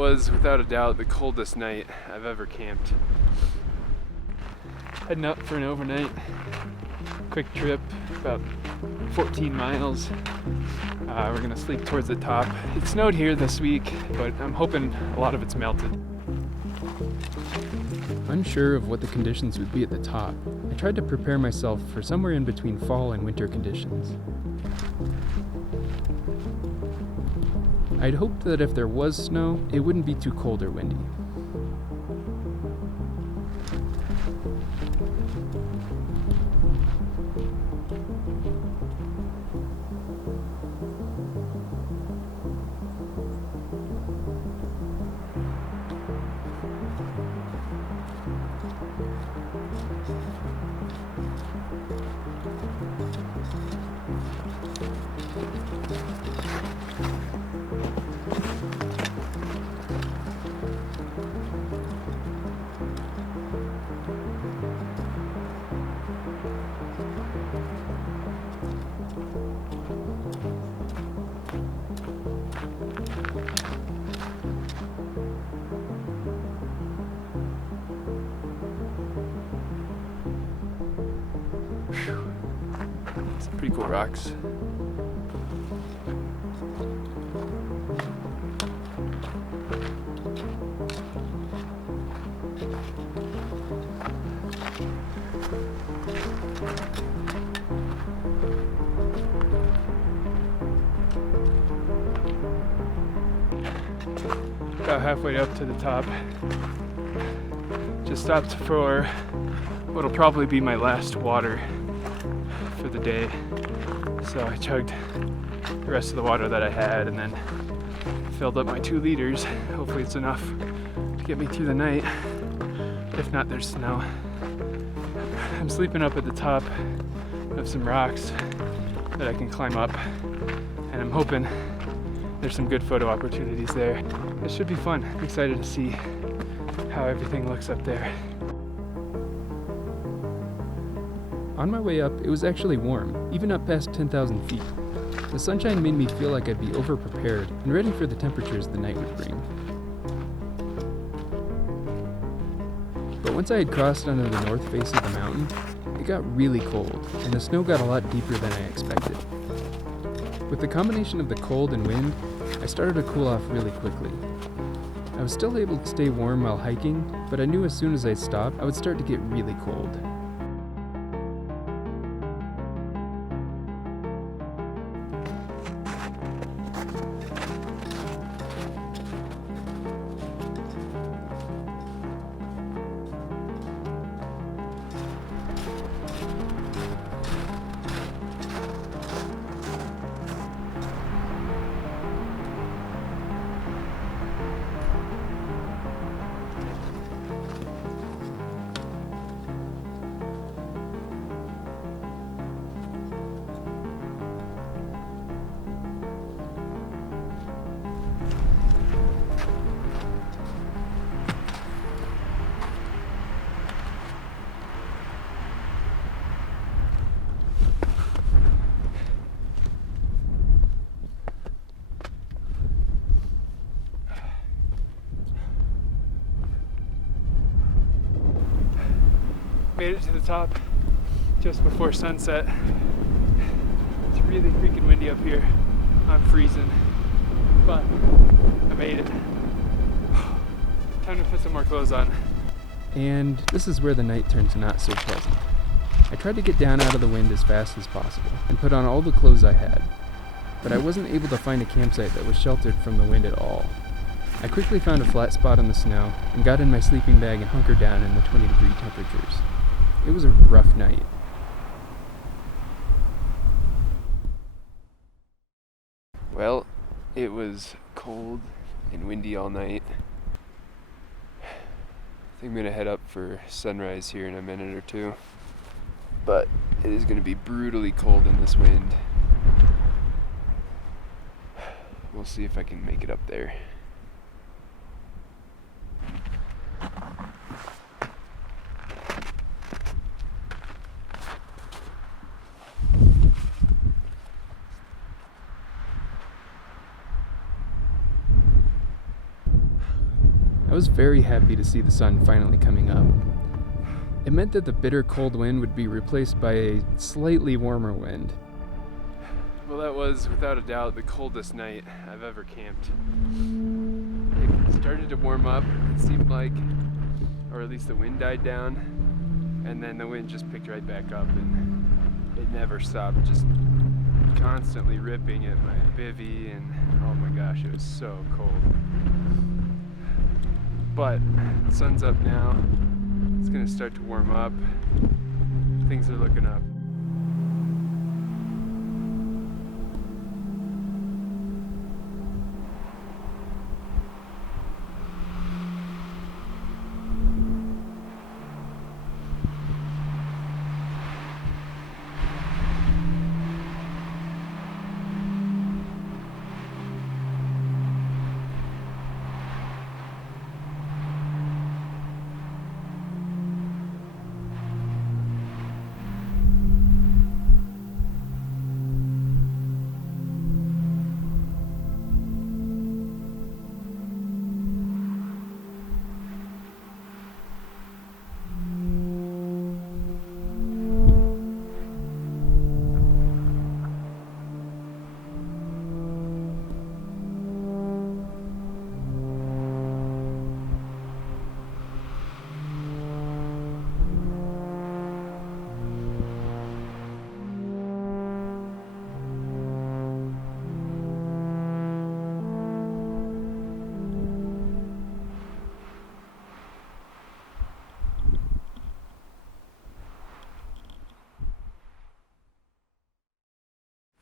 was without a doubt the coldest night I've ever camped. Heading up for an overnight. Quick trip, about 14 miles. We're gonna sleep towards the top. It snowed here this week, but I'm hoping a lot of it's melted. Unsure of what the conditions would be at the top, I tried to prepare myself for somewhere in between fall and winter conditions. I'd hoped that if there was snow, it wouldn't be too cold or windy. Some pretty cool rocks. About halfway up to the top. Just stopped for what'll probably be my last water for the day. So I chugged the rest of the water that I had and then filled up my 2 liters. Hopefully it's enough to get me through the night. If not, there's snow. I'm sleeping up at the top of some rocks that I can climb up, and I'm hoping there's some good photo opportunities there. It should be fun. I'm excited to see how everything looks up there. On my way up, it was actually warm, even up past 10,000 feet. The sunshine made me feel like I'd be over-prepared and ready for the temperatures the night would bring. But once I had crossed onto the north face of the mountain, it got really cold, and the snow got a lot deeper than I expected. With the combination of the cold and wind, I started to cool off really quickly. I was still able to stay warm while hiking, but I knew as soon as I stopped, I would start to get really cold. Made it to the top just before sunset. It's really freaking windy up here. I'm freezing, but I made it. Time to put some more clothes on. And this is where the night turns not so pleasant. I tried to get down out of the wind as fast as possible and put on all the clothes I had, but I wasn't able to find a campsite that was sheltered from the wind at all. I quickly found a flat spot on the snow and got in my sleeping bag and hunkered down in the 20-degree temperatures. It was a rough night. Well, it was cold and windy all night. I think I'm gonna head up for sunrise here in a minute or two. But it is gonna be brutally cold in this wind. We'll see if I can make it up there. I was very happy to see the sun finally coming up. It meant that the bitter cold wind would be replaced by a slightly warmer wind. Well, that was without a doubt the coldest night I've ever camped. It started to warm up, it seemed like, or at least the wind died down, and then the wind just picked right back up, and it never stopped, just constantly ripping at my bivvy, and oh my gosh, it was so cold. But the sun's up now, it's gonna start to warm up, things are looking up.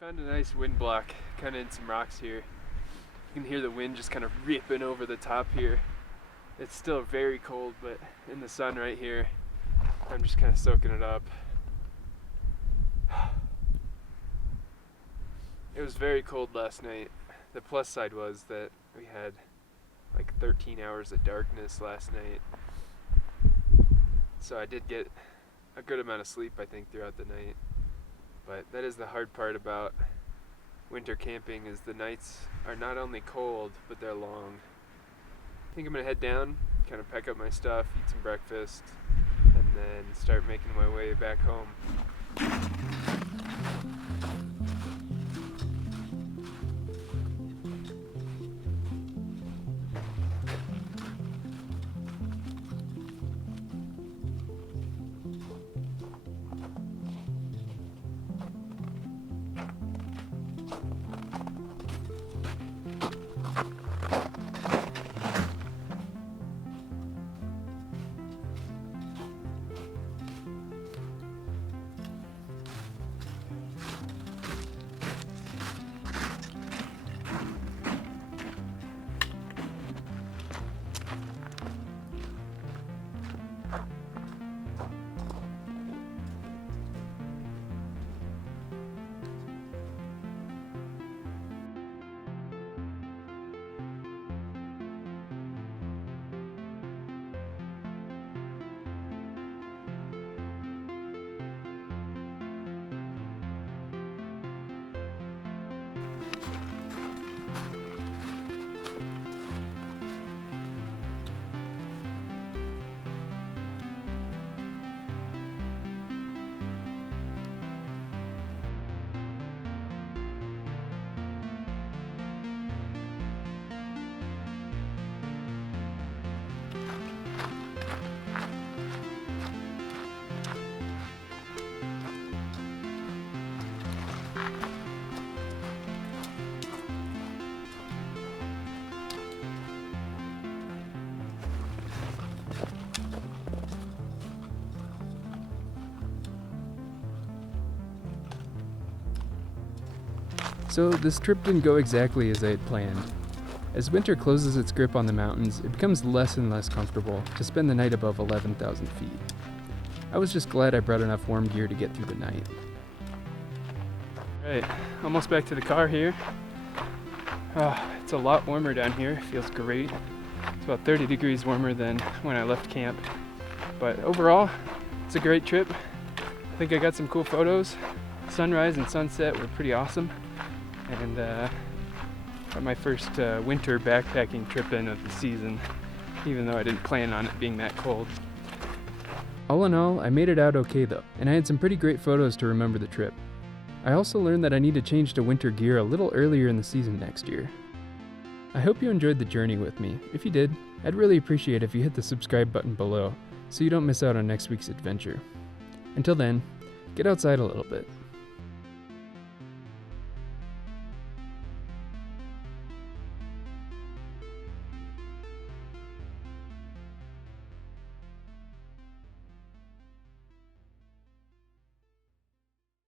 Found a nice wind block kind of in some rocks here. You can hear the wind just kind of ripping over the top here. It's still very cold, but in the sun right here, I'm just kind of soaking it up. It was very cold last night. The plus side was that we had like 13 hours of darkness last night. So I did get a good amount of sleep, I think, throughout the night. But that is the hard part about winter camping, is the nights are not only cold, but they're long. I think I'm gonna head down, kind of pack up my stuff, eat some breakfast, and then start making my way back home. So this trip didn't go exactly as I had planned. As winter closes its grip on the mountains, it becomes less and less comfortable to spend the night above 11,000 feet. I was just glad I brought enough warm gear to get through the night. Right, almost back to the car here. It's a lot warmer down here, it feels great. It's about 30 degrees warmer than when I left camp. But overall, it's a great trip. I think I got some cool photos. Sunrise and sunset were pretty awesome. And got my first winter backpacking trip in of the season. even though I didn't plan on it being that cold. All in all, I made it out okay though, and I had some pretty great photos to remember the trip. I also learned that I need to change to winter gear a little earlier in the season next year. I hope you enjoyed the journey with me. If you did, I'd really appreciate if you hit the subscribe button below so you don't miss out on next week's adventure. Until then, get outside a little bit.